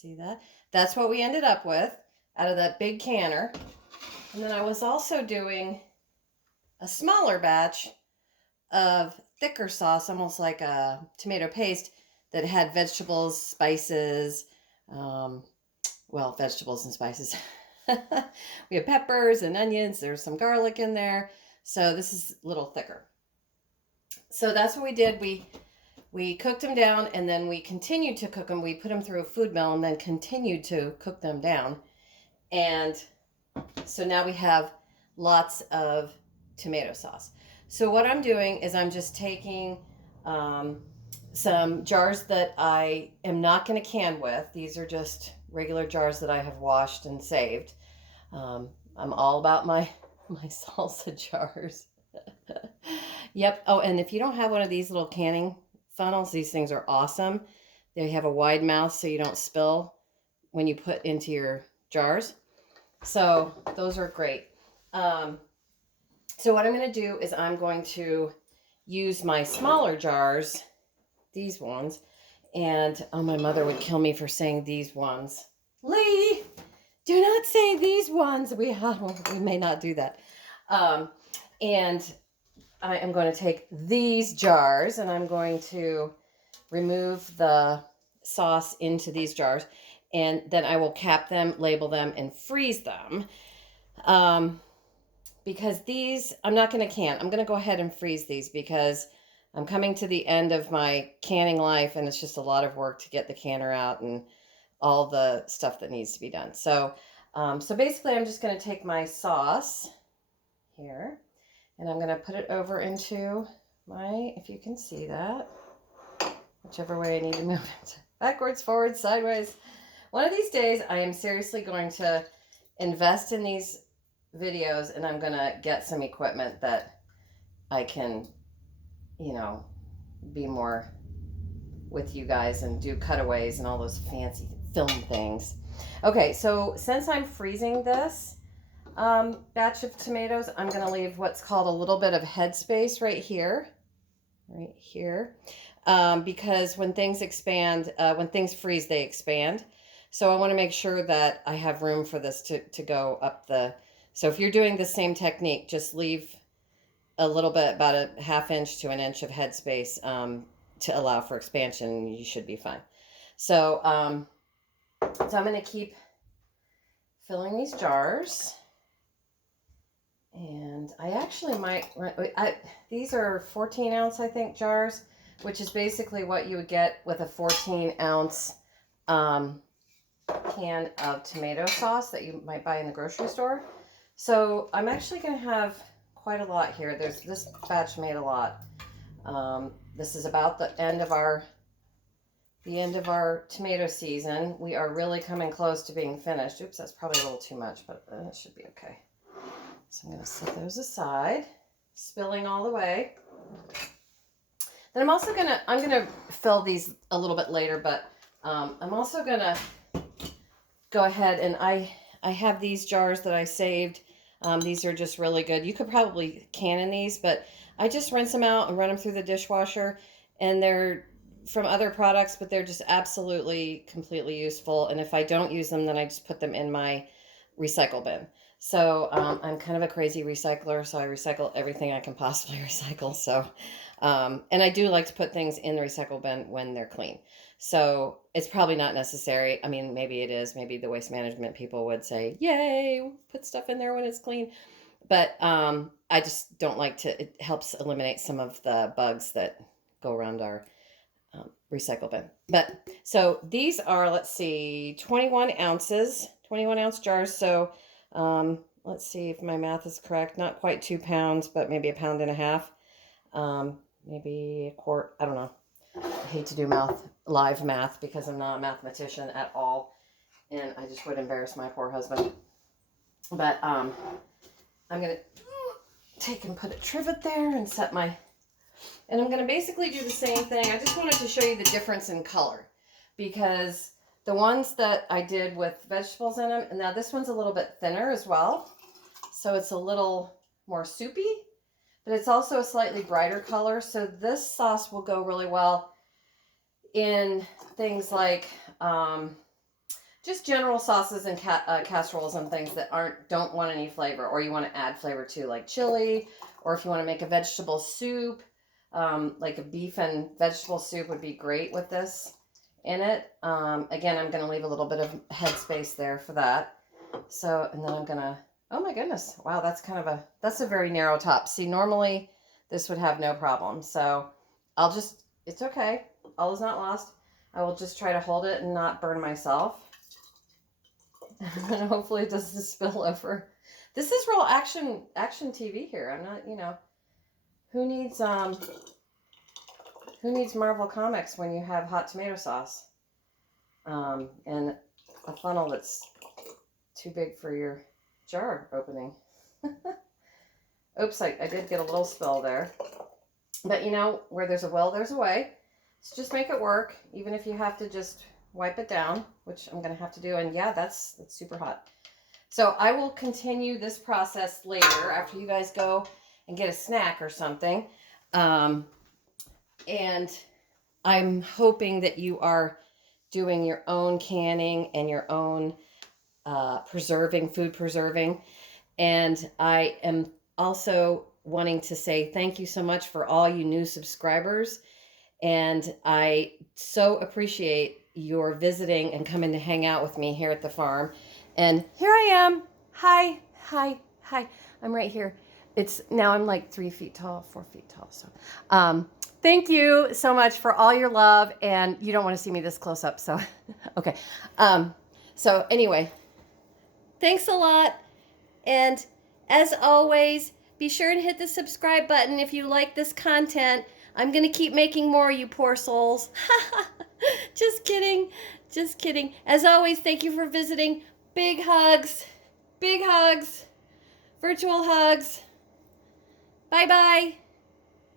See that? That's what we ended up with out of that big canner. And then I was also doing a smaller batch of thicker sauce, almost like a tomato paste that had vegetables, spices, well, vegetables and spices. We have peppers and onions. There's some garlic in there. So this is a little thicker. So that's what we did. We cooked them down, and then we continued to cook them. We put them through a food mill and then continued to cook them down. And so now we have lots of tomato sauce. So what I'm doing is I'm just taking some jars that I am not going to can with. These are just regular jars that I have washed and saved. I'm all about my salsa jars. Yep. Oh, and if you don't have one of these little canning funnels, these things are awesome. They have a wide mouth so you don't spill when you put into your jars. So those are great. So what I'm going to do is I'm going to use my smaller jars, these ones, and oh, my mother would kill me for saying these ones. Lee, do not say these ones. We may not do that. And I am going to take these jars and I'm going to remove the sauce into these jars, and then I will cap them, label them, and freeze them. Because these, I'm not going to can. I'm going to go ahead and freeze these because I'm coming to the end of my canning life, and it's just a lot of work to get the canner out and all the stuff that needs to be done. So basically I'm just going to take my sauce here, and I'm going to put it over into my, if you can see that, whichever way I need to move it, backwards, forwards, sideways. One of these days I am seriously going to invest in these videos, and I'm going to get some equipment that I can, be more with you guys and do cutaways and all those fancy film things. Okay, so since I'm freezing this batch of tomatoes, I'm going to leave what's called a little bit of headspace right here, because when things expand, when things freeze, they expand. So I want to make sure that I have room for this to go up the, so if you're doing the same technique, just leave a little bit, about a ½ inch to an inch of headspace to allow for expansion. You should be fine. So, I'm going to keep filling these jars. And I actually might, these are 14 ounce, I think, jars, which is basically what you would get with a 14 ounce can of tomato sauce that you might buy in the grocery store. So I'm actually going to have quite a lot here. This batch made a lot. This is about the end of our tomato season. We are really coming close to being finished. Oops, that's probably a little too much, but it should be okay. So I'm going to set those aside, spilling all the way. Then I'm also I'm going to fill these a little bit later, but I'm also going to go ahead and I have these jars that I saved. These are just really good. You could probably can in these, but I just rinse them out and run them through the dishwasher, and they're from other products, but they're just absolutely completely useful. And if I don't use them, then I just put them in my recycle bin. So I'm kind of a crazy recycler, so I recycle everything I can possibly recycle. So, and I do like to put things in the recycle bin when they're clean. So it's probably not necessary. I mean, maybe it is. Maybe the waste management people would say, yay, put stuff in there when it's clean. But I just don't like to. It helps eliminate some of the bugs that go around our recycle bin. But so these are, let's see, 21 ounces, 21 ounce jars. So let's see if my math is correct. Not quite 2 pounds, but maybe 1.5 pounds. Maybe a quart. I don't know. I hate to do live math because I'm not a mathematician at all, and I just would embarrass my poor husband. But I'm gonna take and put a trivet there and set my, and I'm gonna basically do the same thing. I just wanted to show you the difference in color, because the ones that I did with vegetables in them, and now this one's a little bit thinner as well, so it's a little more soupy, but it's also a slightly brighter color. So this sauce will go really well in things like just general sauces and casseroles and things that don't want any flavor, or you want to add flavor to, like chili, or if you want to make a vegetable soup, like a beef and vegetable soup would be great with this in it. Again, I'm going to leave a little bit of headspace there for that. So, and then I'm going to, oh my goodness, wow, that's a very narrow top. See, normally this would have no problem. So it's okay. All is not lost. I will just try to hold it and not burn myself. And hopefully it doesn't spill over. This is real action TV here. I'm not, who needs Marvel Comics when you have hot tomato sauce? And a funnel that's too big for your jar opening. Oops, I did get a little spill there. But where there's a will, there's a way. So just make it work, even if you have to just wipe it down, which I'm going to have to do. And yeah, that's super hot. So I will continue this process later after you guys go and get a snack or something. And I'm hoping that you are doing your own canning and your own food preserving. And I am also wanting to say thank you so much for all you new subscribers. And I so appreciate your visiting and coming to hang out with me here at the farm. And here I am. Hi. I'm right here. I'm like 3 feet tall, 4 feet tall. So, thank you so much for all your love. And you don't want to see me this close up. So, okay. So anyway, thanks a lot. And as always, be sure and hit the subscribe button if you like this content. I'm going to keep making more, you poor souls. Just kidding. Just kidding. As always, thank you for visiting. Big hugs. Big hugs. Virtual hugs. Bye-bye.